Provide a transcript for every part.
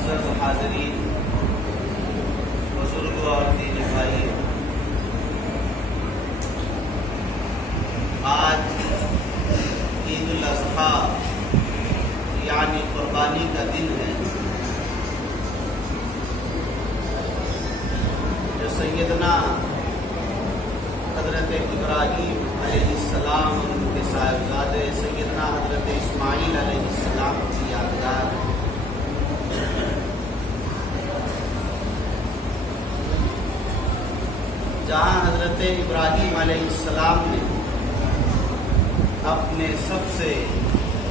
معزز حاضرین، بزرگ اور دینی بھائی، آج عید الاضحیٰ یعنی قربانی کا دن ہے، جو سیدنا حضرت ابراہیم علیہ السلام اور ان کے صاحبزادے سیدنا حضرت اسماعیل علیہ السلام کی یادگار ہے۔ جہاں حضرت ابراہیم علیہ السلام نے اپنے سب سے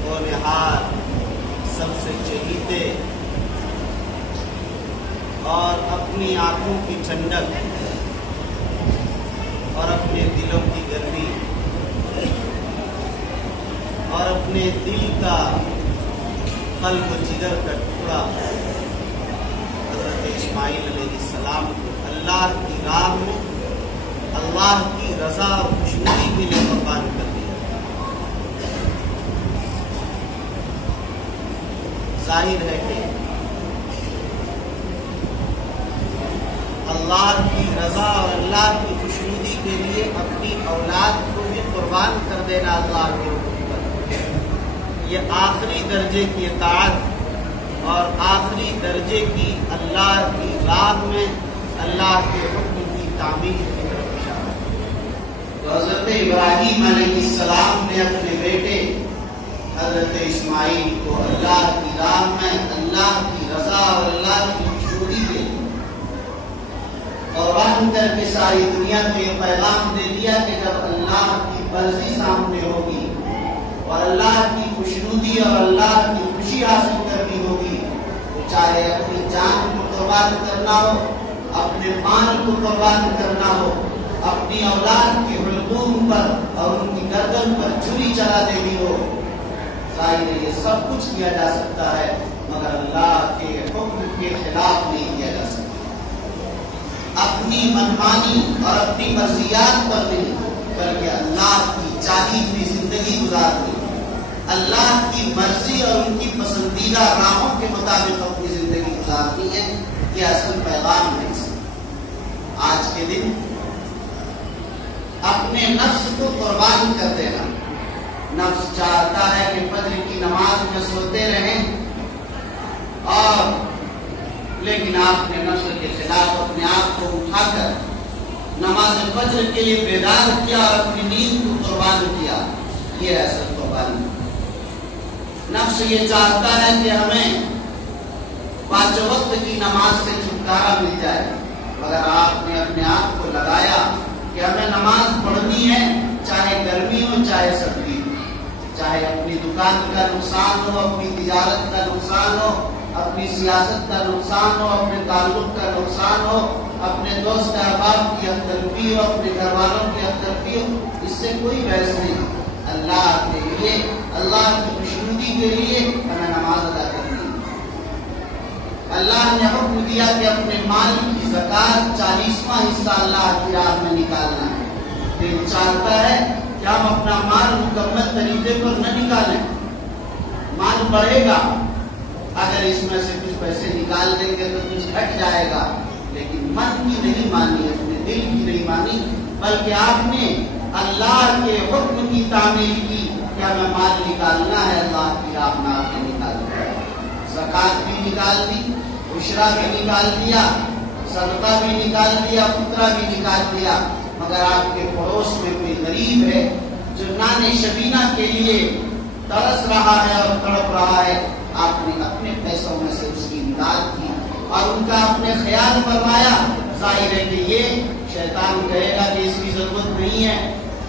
ہونہار، سب سے چہیتے اور اپنی آنکھوں کی ٹھنڈک اور اپنے دلوں کی گرمی اور اپنے دل کا قلب و جگر کا ٹکڑا حضرت اسماعیل علیہ السلام کو اللہ کی راہ میں اللہ کی رضا اور خوشنودی کے لیے قربان کر دیا۔ ظاہر ہے کہ اللہ کی رضا اور اللہ کی خوشنودی کے لیے اپنی اولاد کو بھی قربان کر دینا اللہ کے حکم پر، یہ آخری درجے کی اطاعت اور آخری درجے کی اللہ کی راہ میں اللہ کے حکم کی تعمیل کی طرف اشارہ ہے۔ تو حضرت ابراہیم علیہ السلام نے اپنے بیٹے حضرت اسماعیل کو اللہ کی راہ میں اللہ کی رضا اور اللہ کی خوشنودی کے قربان کر کے ساری دنیا کو یہ پیغام دے دیا کہ جب اللہ کی مرضی سامنے ہوگی اور اللہ کی خوشنودی اور اللہ کی خوشی حاصل کرنی ہوگی تو چاہے اپنی جان کو قربان کرنا ہو، اپنے مال کو قربان کرنا ہو، اپنی اولاد کے حلقوم پر اور ان کی گردن پر چھری چلا دینی ہو، ظاہر ہے یہ سب کچھ کیا جا سکتا ہے مگر اللہ کے حکم کے خلاف نہیں کیا جا سکتا۔ اپنی منمانی اور اپنی مرضیات پر نہیں بلکہ اللہ کی چاہی ہوئی زندگی گزارنی، اللہ کی مرضی اور ان کی پسندیدہ راہوں کے مطابق اپنی زندگی گزارنی ہے، یہ اصل پیغام ہے۔ آج کے دن اپنے نفس کو قربان کر دینا، نفس چاہتا ہے کہ فجر کی نماز میں سوتے رہیں اور لیکن آپ نے نفس کے خلاف اپنے آپ کو اٹھا کر نماز فجر کے لیے بیدار کیا اور اپنی نیند کو قربان کیا، یہ اصل قربانی۔ نفس یہ چاہتا ہے کہ ہمیں پانچ وقت کی نماز سے چھٹکارا مل جائے، مگر آپ نے اپنے آپ کو لگایا کہ ہمیں نماز پڑھنی ہے، چاہے گرمی ہو چاہے سردی ہو، چاہے اپنی دکان کا نقصان ہو، اپنی تجارت کا نقصان ہو، اپنی سیاست کا نقصان ہو، اپنے تعلق کا نقصان ہو، اپنے دوست احباب کی ہمدردی ہو، اپنے گھر والوں کی ہمدردی ہو، اس سے کوئی بحث نہیں۔ اللہ کے لیے، اللہ کی خوشنودی کے لیے ہمیں نماز ادا کرنی ہے۔ اللہ نے حکم دیا کہ اپنے مال کی زکات 40واں حصہ اللہ کی راہ میں نکالنا ہے۔ دل چاہتا ہے کہ ہم اپنا مال مکمل طریقے پر نہ نکالیں، مال بڑھے گا، اگر اس میں سے کچھ پیسے نکال دیں گے تو کچھ ہٹ جائے گا، لیکن من کی نہیں مانی، اپنے دل کی نہیں مانی، بلکہ آپ نے اللہ کے حکم کی تعمیل کی کہ ہمیں مال نکالنا ہے، اللہ کی راہ میں آپ نے نکالنا ہے۔ زکات بھی نکال دی، عشرہ بھی نکال دیا، صدقہ بھی نکال دیا، فطرہ بھی نکال دیا، مگر آپ کے پڑوس میں کوئی غریب ہے جو نان شبینہ کے لیے ترس رہا ہے اور تڑپ رہا ہے، آپ نے اپنے پیسوں میں سے اس کی امداد کی اور ان کا اپنے خیال فرمایا۔ ظاہر ہے کہ یہ شیطان کہے گا کہ اس کی ضرورت نہیں ہے،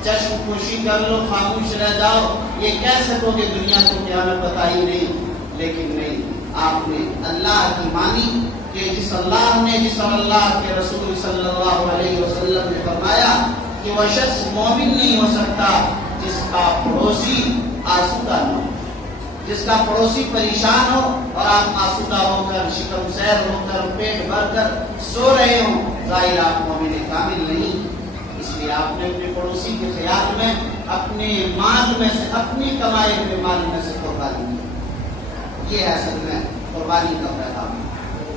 چشم پوشی کر لو، خاموش رہ جاؤ، یہ کہہ سکو گے دنیا کو کہ ہمیں پتہ ہی نہیں، لیکن نہیں، آپ نے اللہ کی مانی کہ جس اللہ کے رسول صلی اللہ علیہ وسلم نے فرمایا کہ وہ شخص مومن نہیں ہو سکتا جس کا پڑوسی آسودہ نہ ہو، جس کا پڑوسی پریشان ہو اور آپ آسودہ ہو کر، شکم سیر ہو کر، پیٹ بھر کر سو رہے ہوں، ظاہر آپ مومن کامل نہیں۔ اس لیے آپ نے اپنے پڑوسی کے خیال میں اپنے مال میں سے، اپنی کمائی ہوئے مال میں سے قربانی کی۔ یہ اصل میں قربانی کا پیغام.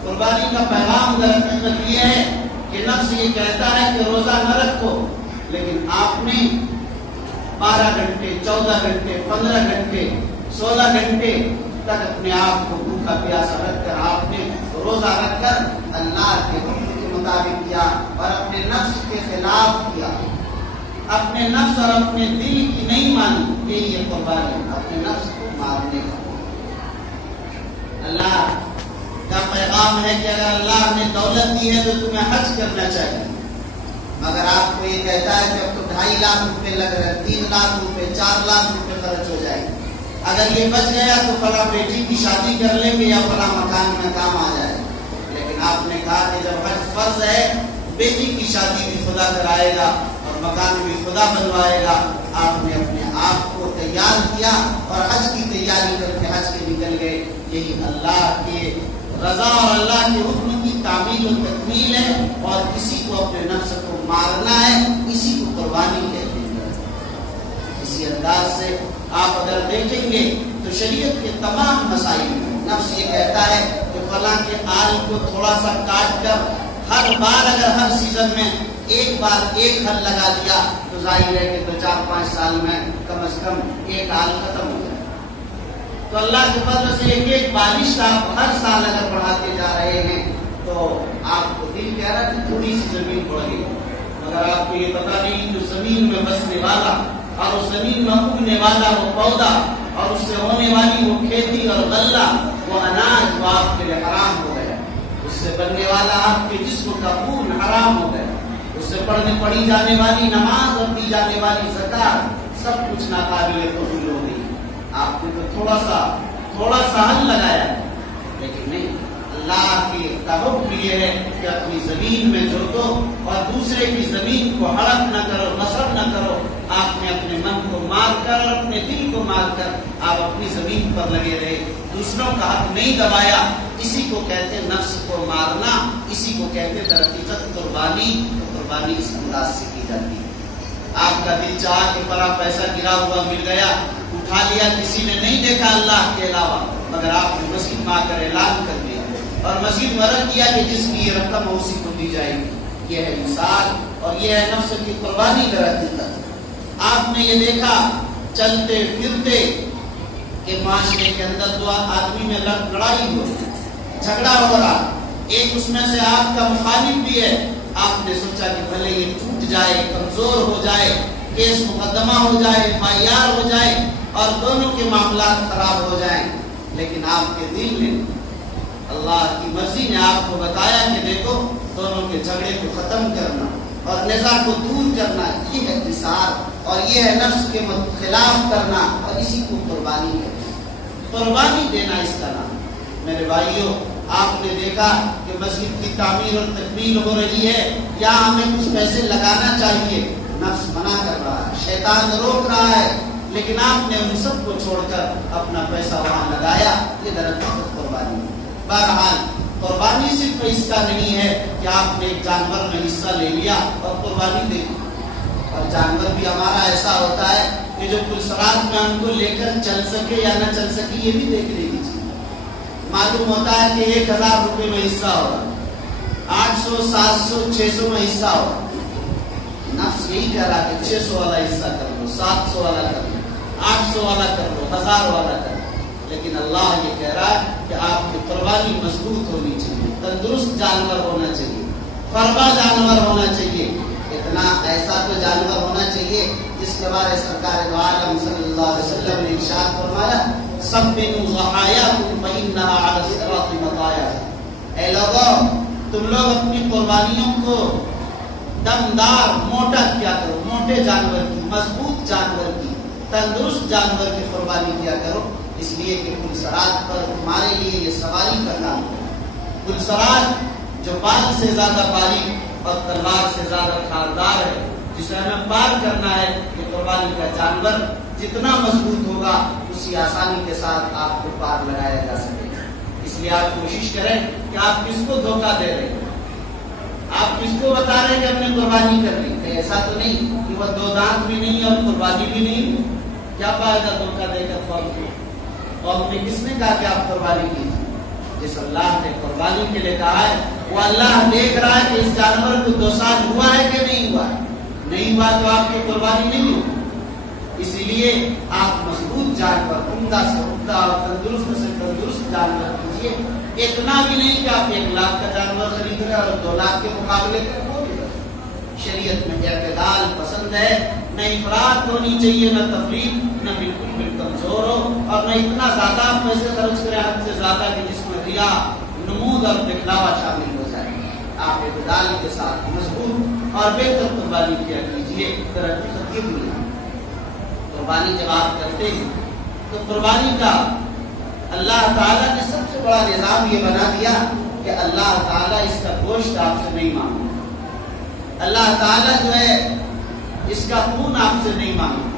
قربانی کا پیغام در حقیقت یہ ہے کہ نفس یہ کہتا ہے کہ روزہ نہ رکھو، لیکن آپ نے 12 گھنٹے 14 گھنٹے 15 گھنٹے 16 گھنٹے تک اپنے آپ کو بھوکا پیاسا رکھ کر آپ نے روزہ رکھ کر اللہ کے حکم کے مطابق کیا اور اپنے نفس کے خلاف کیا. اپنے نفس اور اپنے دل کی نہیں مانی، یہ قربانی اپنے نفس کو مارنے کا. اللہ کا پیغام ہے کہ اگر اللہ نے دولت دی ہے تو تمہیں حج کرنا چاہیے، مگر آپ کو یہ کہتا ہے کہ اب تو 2.5 لاکھ روپے لگ رہے، 3 لاکھ روپے 4 لاکھ روپے خرچ ہو جائے، اگر یہ بچ گیا تو فلاں بیٹی کی شادی کر لیں گے یا فلاں مکان میں کام آ جائے. لیکن آپ نے کہا کہ جب حج فرض ہے، بیٹی کی شادی بھی خدا کرائے گا اور مکان بھی خدا بنوائے گا. آپ نے اپنے آپ کو تیار کیا اور حج کی تیاری کر کے حج کے نکل گئے. یہی اللہ کے رضا اور اللہ کے حکم کی تعمیل و تکمیل ہے، اور کسی کو اپنے نفس کو مارنا ہے، اسی کو قربانی کہتے ہیں. اسی انداز سے آپ اگر دیکھیں گے تو شریعت کے تمام مسائل میں نفس یہ کہتا ہے کہ فلاں کے آل کو تھوڑا سا کاٹ کر ہر بار اگر ہر سیزن میں ایک بار ایک ہل لگا دیا تو ظاہر ہے کہ 4-5 سال میں کم از کم ایک آل ختم ہو جائے. تو اللہ کے فضل سے ایک بالش آپ ہر سال اگر بڑھاتے جا رہے ہیں تو آپ کو دل کہہ رہا کہ تھوڑی سی زمین بڑھ گئی، مگر آپ کو یہ پتا نہیں جو زمین میں بسنے والا اور اس زمین میں اگنے والا وہ پودا اور اس سے ہونے والی وہ کھیتی اور غلہ وہ اناج وہ آپ کے لیے حرام ہو گیا. اس سے بننے والا آپ کے جسم کا خون حرام ہو گیا. اس سے پڑھی جانے والی نماز اور دی جانے والی زکات سب کچھ ناقابل قبول ہو گئی. آپ نے تو تھوڑا سا حل لگایا، لیکن نہیں. اللہ کے حکم یہ ہے کہ اپنی زمین میں جوتو اور دوسرے کی زمین کو ہڑپ نہ کرو، نصب نہ کرو. آپ نے اپنے من کو مار کر اور اپنے دل کو مار کر آپ اپنی زمین پر لگے رہے، دوسروں کا حق نہیں دبایا. اسی کو کہتے نفس کو مارنا، اسی کو کہتے در حقیقت قربانی. قربانی اس انداز سے کی جاتی ہے. آپ کا دل چاہا کہ بڑا پیسہ گرا ہوا مل گیا، اٹھا لیا، کسی نے نہیں دیکھا اللہ کے علاوہ، مگر آپ نے مسجد میں آ کر اعلان کر دیا اور مسجد میں رکھ دیا کہ جس کی یہ رقم اسی کو دی جائے گی. یہ ہے مثال اور یہ ہے نفس کی قربانی کا حقیقت. آپ نے یہ دیکھا چلتے پھرتے کہ معاشرے کے اندر 2 آدمی میں لڑائی ہو، جھگڑا ہو رہا، ایک اس میں سے آپ کا مخالف بھی ہے. آپ نے سوچا کہ بھلے یہ ٹوٹ جائے، کمزور ہو جائے، کیس مقدمہ ہو جائے، FIR ہو جائے اور دونوں کے معاملات خراب ہو جائیں، لیکن آپ کے دل میں اللہ کی مرضی نے آپ کو بتایا کہ دیکھو دونوں کے جھگڑے کو ختم کرنا اور نزاع کو دور کرنا، یہ ہے انتصار اور یہ ہے نفس کے خلاف کرنا، اور اسی کو قربانی ہے. قربانی دینا اس کا نام. میرے بھائیوں، آپ نے دیکھا کہ مسجد کی تعمیر اور تکمیل ہو رہی ہے، یا ہمیں کچھ پیسے لگانا چاہیے، نفس منع کر رہا ہے، شیطان روک رہا ہے، لیکن آپ نے ان سب کو چھوڑ کر اپنا پیسہ وہاں لگایا. یہ درحقیقت قربانی ہے. بہرحال قربانی صرف اس کا نہیں ہے کہ آپ نے ایک جانور میں حصہ لے لیا اور قربانی دے دی. اور جانور بھی ہمارا ایسا ہوتا ہے کہ جو پلسرات میں ہم کو لے کر چل سکے یا نہ چل سکے یہ بھی دیکھ لیجیے. معلوم ہوتا ہے کہ 1000 روپے میں حصہ ہوگا، 800 700 600 میں حصہ ہوگا. نفس یہی کہہ رہا کہ 600 والا حصہ کر لو، 700 والا کر لو، 800 والا کر لو، 1000 والا کر لو. لیکن اللہ یہ کہہ رہا ہے کہ آپ کی قربانی مضبوط ہونی چاہیے، تندرست جانور ہونا چاہیے، فربا جانور ہونا چاہیے. اتنا ایسا تو جانور ہونا چاہیے جس کے بارے سرکار دو عالم صلی اللہ علیہ وسلم نے ارشاد فرمایا سبنوا ضحایاکم فإنها علی الصراط مطایا. اے لوگوں، تم لوگ اپنی قربانیوں کو دمدار موٹا کیا کرو، موٹے جانور کی، مضبوط جانور کی، تندرست جانور کی قربانی کیا کرو، اس لیے کہ پلسرات پر تمہارے لیے یہ سواری کا کام ہے. پلسرات جو بال سے زیادہ باریک اور تلوار سے زیادہ دھاردار ہے، جسے ہمیں پار کرنا ہے، کہ قربانی کا جانور جتنا مضبوط ہوگا اسی آسانی کے ساتھ آپ کو پار لگایا جا سکے گا. اس لیے آپ کوشش کریں کہ آپ کس کو دھوکہ دے رہے ہیں، آپ کس کو بتا رہے ہیں کہ ہم نے قربانی کر لی. ایسا تو نہیں کہ وہ 2 دانت بھی نہیں اور قربانی بھی نہیں. کیا فائدہ دھوکہ دے کر قوم کو؟ قوم نے کس نے کہا کہ آپ قربانی کیجیے؟ جس اللہ نے قربانی کے لیے کہا ہے وہ اللہ دیکھ رہا ہے کہ اس جانور کو 2 سال ہوا ہے کہ نہیں ہوا ہے. نہیں ہوا تو آپ کی قربانی نہیں ہوگی. اسی لیے آپ مضبوط جانور، عمدہ سے عمدہ اور تندرست سے تندرست جانور کیجیے. اتنا بھی نہیں کہ آپ 1 لاکھ کا جانور خرید رہے اور 2 لاکھ کے مقابلے کا. شریعت میں اعتدال پسند ہے. نہ افراط ہونی چاہیے، نہ تفریط، نہ بالکل بھی کمزور ہو، اور نہ اتنا زیادہ پیسے خرچ کریں حد سے زیادہ کہ جس میں ریا، نمود اور دکھلاوا شامل ہو جائے. آپ اعتدال کے ساتھ مضبوط اور بہتر قربانی کیا کیجیے. ترقی دنیا قربانی جب آپ کرتے ہیں تو قربانی کا اللہ تعالیٰ نے سب سے بڑا نظام یہ بنا دیا کہ اللہ تعالیٰ اس کا گوشت آپ سے نہیں مانگے. اللہ تعالیٰ جو ہے اس کا خون آپ سے نہیں مانگے.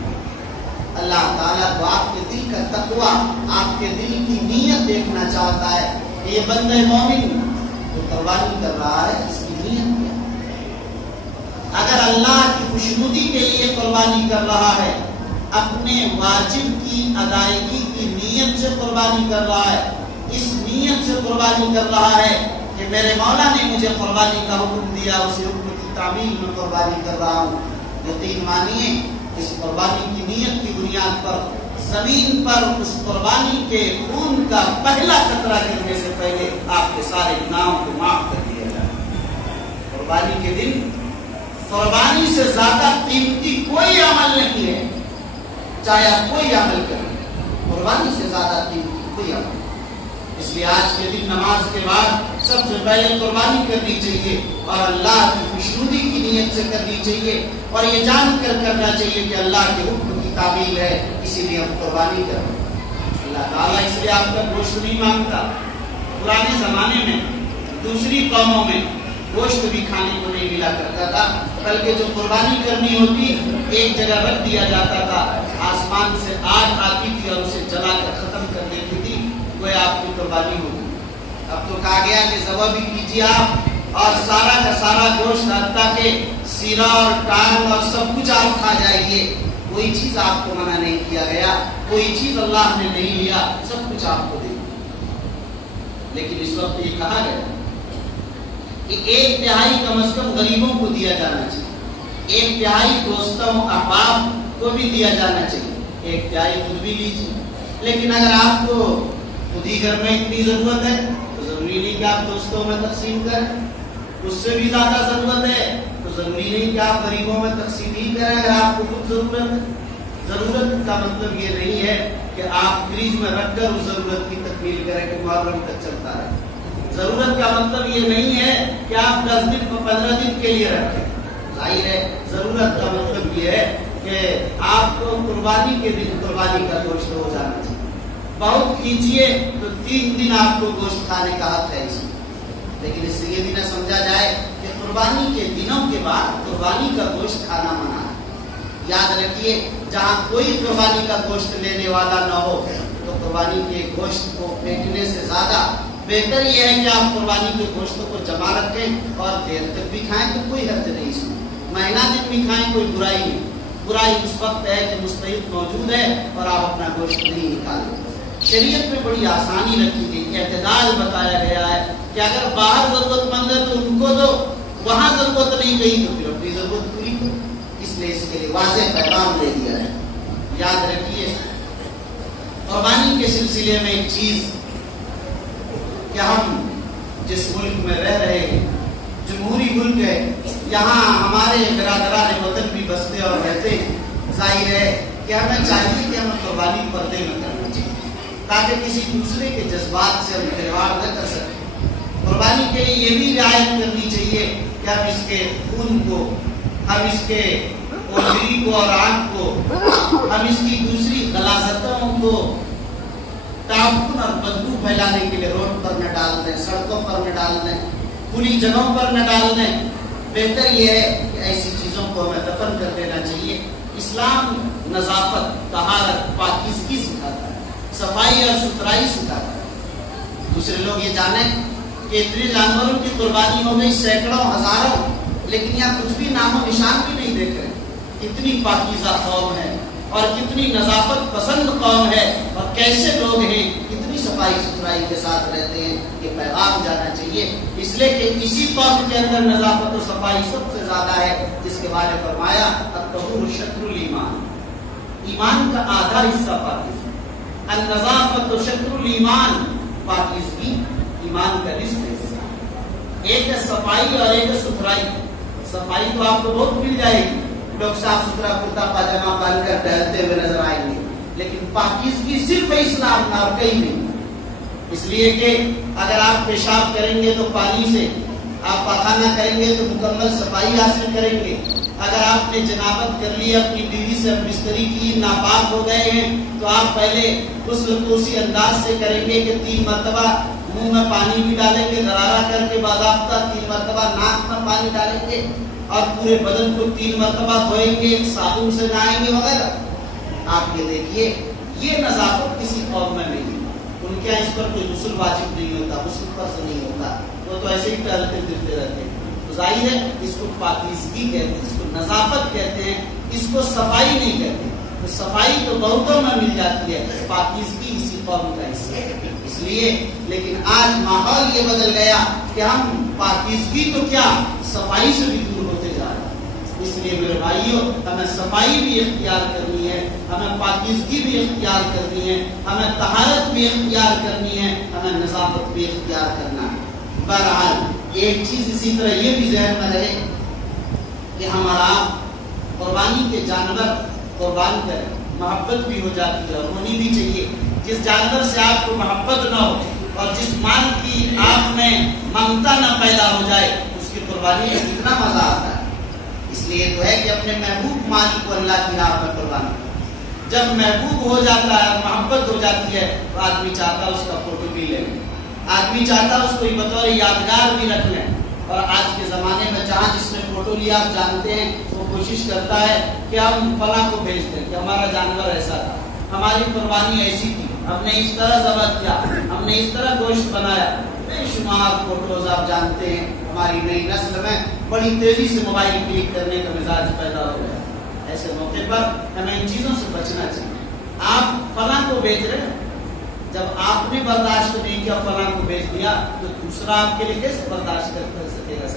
اللہ تعالیٰ تو آپ کے دل کا تقویٰ، آپ کے دل کی نیت دیکھنا چاہتا ہے کہ یہ بندہ مومن جو قربانی کر رہا ہے اس کی نیت کیا ہے. اگر اللہ کی خوشنودی کے لیے قربانی کر رہا ہے، اپنے واجب کی ادائیگی کی نیت سے قربانی کر رہا ہے، اس نیت سے قربانی کر رہا ہے کہ میرے مولا نے مجھے قربانی کا حکم دیا، اسی حکم کی تعمیل میں قربانی کر رہا ہوں. یقین مانیے اس قربانی کی نیت کی بنیاد پر زمین پر اس قربانی کے خون کا پہلا قطرہ گرنے سے پہلے آپ کے سارے گناہوں کو معاف کر دیا جائے. قربانی کے دن قربانی سے زیادہ قیمتی کوئی عمل نہیں ہے، چاہے آپ کوئی عمل کریں. قربانی سے زیادہ قیمتی کوئی عمل. اس لیے آج کے دن نماز کے بعد سب سے پہلے قربانی کرنی چاہیے اور اللہ کی خوشنودی کی نیت سے کرنی چاہیے اور یہ جان کر کرنا چاہیے کہ اللہ کے حکم کی تعمیل ہے، اسی لیے ہم قربانی کریں. اللہ تعالیٰ اس لیے آپ کا گوشت نہیں مانگتا. پرانے زمانے میں دوسری قوموں میں گوشت بھی کھانے کو نہیں ملا کرتا تھا، بلکہ جو قربانی کرنی ہوتی ایک جگہ رکھ دیا جاتا تھا، آسمان سے آگ آتی تھی اور اسے جلا کر ختم کر دیتی تھی، وہ آپ کی قربانی ہوگی. اب تو کہا گیا کہ ذبح بھی کیجیے آپ اور سارا کا سارا گوشت حتیٰ کہ سیرا اور ٹانگ اور سب کچھ آپ کھا جائیے. کوئی چیز آپ کو منع نہیں کیا گیا، کوئی چیز اللہ نے نہیں لیا، سب کچھ آپ کو دے. لیکن اس وقت یہ کہا گیا کہ 1/3 کم از کم غریبوں کو دیا جانا چاہیے، 1/3 دوستوں احباب کو بھی دیا جانا چاہیے، 1/3 خود بھی لیجیے. لیکن اگر آپ کو خود ہی گھر میں اتنی ضرورت ہے تو ضروری نہیں کہ آپ دوستوں میں تقسیم کریں. اس سے بھی زیادہ ضرورت ہے تو ضروری نہیں کہ آپ غریبوں میں تقسیم ہی کریں. اگر آپ کو خود ضرورت ہے، ضرورت کا مطلب یہ نہیں ہے کہ آپ فریج میں رکھ کر اس ضرورت کی تکمیل کریں کہ محرم تک چلتا رہے. ضرورت کا مطلب یہ نہیں ہے کہ آپ 10 دن کو 15 دن کے لیے رکھیں. ظاہر ہے ضرورت کا مطلب یہ ہے کہ آپ کو قربانی کے دن قربانی کا گوشت ہو جانا چاہیے. بہت کھینچیے تو 3 دن آپ کو گوشت کھانے کا حق ہے اس میں. لیکن اس سے یہ بھی نہ سمجھا جائے کہ قربانی کے دنوں کے بعد قربانی کا گوشت کھانا منع ہے. یاد رکھیے جہاں کوئی قربانی کا گوشت لینے والا نہ ہو تو قربانی کے گوشت کو پھینکنے سے زیادہ بہتر یہ ہے کہ آپ قربانی کے گوشتوں کو جمع رکھیں اور دیر تک بھی کھائیں تو کوئی حرج نہیں اس میں. مہینہ دن بھی کھائیں کوئی برائی نہیں. برائی اس وقت ہے کہ مستعد موجود ہے اور آپ اپنا گوشت نہیں نکالیں. شریعت میں بڑی آسانی رکھی گئی، اعتدال بتایا گیا ہے کہ اگر باہر ضرورت مند ہے تو ان کو دو، وہاں ضرورت نہیں گئی تو پھر اپنی ضرورت پوری کرو. اس لیے اس کے لیے واضح پیغام دے دیا ہے. یاد رکھیے قربانی کے سلسلے میں ایک چیز کہ ہم جس ملک میں رہ رہے ہیں جمہوری ملک ہے، یہاں ہمارے برادران وطن بھی بستے اور رہتے ہیں. ظاہر ہے کہ ہمیں چاہیے کہ ہمیں قربانی پردے میں کرنا چاہیے تاکہ کسی دوسرے کے جذبات سے ہم کھلواڑ نہ کر سکیں. قربانی کے لیے یہ بھی رعایت کرنی چاہیے کہ ہم اس کے خون کو، ہم اس کے اوجری کو اور آنکھ کو، ہم اس کی دوسری غلاظتوں کو تعفن اور بدبو پھیلانے کے لیے روڈ پر نہ ڈال دیں، سڑکوں پر نہ ڈال دیں، کھلی جگہوں پر نہ ڈال دیں. بہتر یہ ہے کہ ایسی چیزوں کو ہمیں دفن کر دینا چاہیے. اسلام نظافت، طہارت، پاکیزگی سکھاتا ہے، صفائی اور ستھرائی سکھاتا ہے. دوسرے لوگ یہ جانیں کہ اتنے جانوروں کی قربانی ہو گئی، سینکڑوں ہزاروں، لیکن یہاں کچھ بھی نام و نشان بھی نہیں دیکھ رہے. کتنی پاکیزہ قوم ہے اور کتنی نظافت پسند قوم ہے اور کیسے لوگ ہیں، کتنی کتنی صفائی ستھرائی کے ساتھ رہتے ہیں، یہ پیغام جانا چاہیے، اس لیے کہ اسی قوم کے اندر نظافت و صفائی سب سے زیادہ ہے، جس کے بارے میں فرمایا الطہور شطر الایمان، ایمان کا آدھا حصہ پاکیزگی، النظافت و شطر الایمان، پاکیزگی ایمان کا نصف حصہ، ایک ہے صفائی اور ایک ہے ستھرائی۔ صفائی تو آپ کو بہت مل جائے گی، لوگ صاف ستھرا کرتا پاجامہ پہن کر ٹہلتے ہوئے نظر آئیں گے، لیکن پاکیزگی صرف اسلام میں اور کہیں نہیں، اس لیے کہ اگر آپ پیشاب کریں گے تو پانی سے، آپ پاخانہ کریں گے تو مکمل صفائی حاصل کریں گے، اگر آپ نے جنابت کر لی اپنی بیوی سے بستری کی ناپاک ہو گئے ہیں تو آپ پہلے غسل کو اسی انداز سے کریں گے کہ 3 مرتبہ منہ میں پانی بھی ڈالیں گے، غرارہ کر کے باضابطہ 3 مرتبہ ناک میں پانی ڈالیں گے اور پورے بدن کو 3 مرتبہ دھوئیں گے، صابن سے نہائیں گے وغیرہ۔ آپ یہ دیکھیے یہ نظافت کسی قوم میں نہیں، ان کے یہاں اس پر کوئی غسل واجب نہیں ہوتا، غسل فرض نہیں ہوتا، وہ تو ایسے ہی ٹہلتے پھرتے رہتے ہیں، تو ظاہر ہے اس کو پاکیزگی کہتے ہیں، اس کو نظافت کہتے ہیں، اس کو صفائی نہیں کہتے۔ تو صفائی تو بہتوں میں مل جاتی ہے، پاکیزگی اسی قوم کا حصہ ہے، اس لیے لیکن آج ماحول یہ بدل گیا کہ ہم پاکیزگی تو کیا صفائی سے بھی دور ہوتے جا رہے ہیں۔ اس لیے میرے بھائیوں ہمیں صفائی بھی اختیار کرنی ہے، ہمیں پاکیزگی بھی اختیار کرنی ہے، ہمیں طہارت بھی اختیار کرنی ہے، ہمیں نظافت بھی اختیار کرنا ہے۔ بہرحال ایک چیز اسی طرح یہ بھی ذہن میں رہے کہ ہمارا قربانی کے جانور قربان کریں، محبت بھی ہو جاتی ہے اور ہونی بھی چاہیے۔ جس جانور سے آپ کو محبت نہ ہو اور جس مال کی آپ میں ممتا نہ پیدا ہو جائے، اس کی قربانی میں کتنا مزہ آتا ہے۔ اس لیے تو ہے کہ اپنے محبوب مال کو اللہ کی راہ میں قربان کریں۔ جب محبوب ہو جاتا ہے اور محبت ہو جاتی ہے تو آدمی چاہتا ہے اس کا فوٹو بھی لیں، آدمی چاہتا ہے اس کو بطور یادگار بھی رکھ لیں۔ اور آج کے زمانے میں جہاں جس نے فوٹو لیا آپ جانتے ہیں، وہ کوشش کرتا ہے کہ ہم فلاں کو بھیج دیں کہ ہمارا جانور ایسا تھا، ہماری قربانی ایسی تھی، ہم نے اس طرح ذبح کیا، ہم نے اس طرح گوشت بنایا۔ بے شمار فوٹوز آپ جانتے ہیں، ہماری نئی نسل میں بڑی تیزی سے موبائل کلک کرنے کا مزاج پیدا ہو گیا۔ ایسے موقع پر ہمیں ان چیزوں سے بچنا چاہیے۔ آپ فلاں کو بیچ رہے ہیں، جب آپ نے برداشت نہیں کیا فلاں کو بیچ دیا تو دوسرا آپ کے لیے کیسے برداشت کر سکے گا؟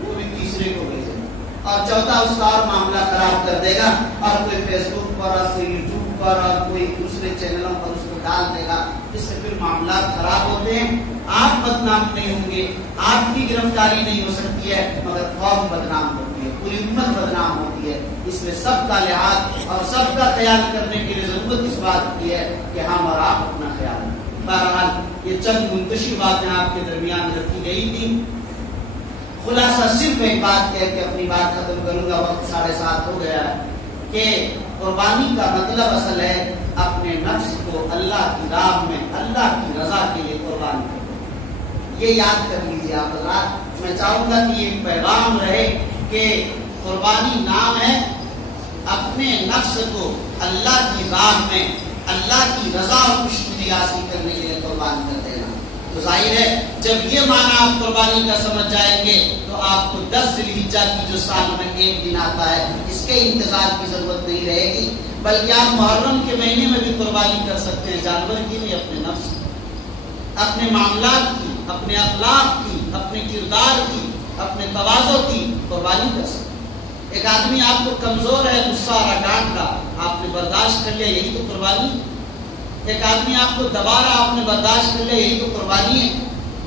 وہ بھی تیسرے کو بھیجے اور چوتھا اس کا اور معاملہ خراب کر دے گا، اور کوئی فیس بک پر اور کوئی یوٹیوب پر اور کوئی دوسرے چینلوں پر اس کو ڈال دے گا، جس سے پھر معاملات خراب ہوتے ہیں۔ آپ بدنام نہیں ہوں گے، آپ کی گرفتاری نہیں ہو سکتی ہے، مگر قوم بدنام ہوتی ہے، پوری امت بدنام ہوتی ہے۔ اس میں سب کا لحاظ اور سب کا خیال کرنے کے لیے ضرورت اس بات کی ہے کہ ہم اور آپ اپنا خیال رکھیں۔ بہرحال یہ چند منتشر باتیں آپ کے درمیان رکھی گئی تھی۔ خلاصہ صرف ایک بات کہہ کے اپنی بات ختم کروں گا، وقت 7:30 ہو گیا ہے، کہ قربانی کا مطلب اصل ہے اپنے نفس کو اللہ کی راہ میں اللہ کی رضا کے لیے قربان کرنا۔ یہ یاد کر لیجیے آپ حضرات۔ میں چاہوں گا کہ یہ پیغام رہے کہ قربانی نام ہے اپنے نفس کو اللہ کی راہ میں اللہ کی رضا اور خوشنودی حاصل کرنے کے لیے قربان کر دینا۔ تو ظاہر ہے جب یہ معنی آپ قربانی کا سمجھ جائیں گے تو آپ کو 10 ذی الحجہ کی جو سال میں ایک دن آتا ہے اس کے انتظار کی ضرورت نہیں رہے گی، بلکہ آپ محرم کے مہینے میں بھی قربانی کر سکتے ہیں، جانور کی نہیں، اپنے نفس کی، اپنے معاملات کی، اپنے اخلاق کی، اپنے کردار کی، اپنے تواضع کی قربانی کر سکتے ہیں۔ ایک آدمی آپ کو کمزور ہے، غصہ آ رہا، ڈانٹ رہا، آپ نے برداشت کر لیا، یہی تو قربانی ہے۔ ایک آدمی آپ کو دبا رہا، آپ نے برداشت کر لیا، یہی تو قربانی ہے۔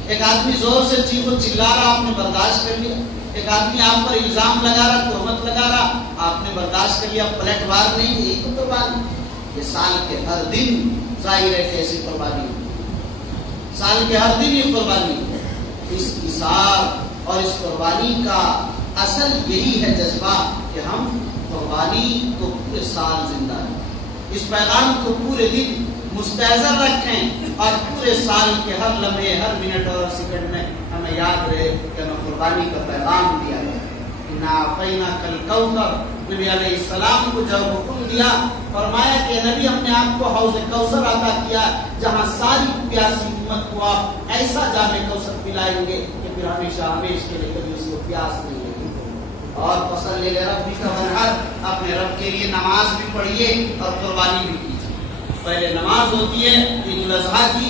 ایک آدمی زور سے چیخ و چلا رہا، آپ نے برداشت کر لیا۔ ایک آدمی آپ پر الزام لگا رہا، تہمت لگا رہا، آپ نے برداشت کر لیا، پلٹ وار نہیں، یہی تو قربانی ہے۔ یہ سال کے ہر دن ظاہر ہے کہ ایسی قربانی ہے، سال کے ہر دن یہ قربانی ہے۔ اس حساب اور اس قربانی کا اصل یہی ہے جذبہ کہ ہم قربانی کو پورے سال زندہ رکھیں، اس پیغام کو پورے دن مستحضر رکھیں اور پورے سال کے ہر لمحے، ہر منٹ اور سیکنڈ میں ہمیں یاد رہے کہ ہمیں قربانی کا پیغام دیا ہے۔ اِنَّا أَعْطَيْنَاكَ الْكَوْثَرَ، نبی علیہ السلام کو جب حکم دیا، فرمایا کہ نبی ہم نے آپ کو حوض کوثر عطا کیا، جہاں ساری پیاسی امت کو آپ ایسا جام کوثر پلائیں گے کہ پھر ہمیشہ ہمیشہ کے لیے کبھی اس کو پیاس نہیں لگے۔ اور فصلی لربک وانحر، اپنے رب کے لیے نماز بھی پڑھیے اور قربانی بھی کیجیے۔ پہلے نماز ہوتی ہے عید الاضحیٰ کی،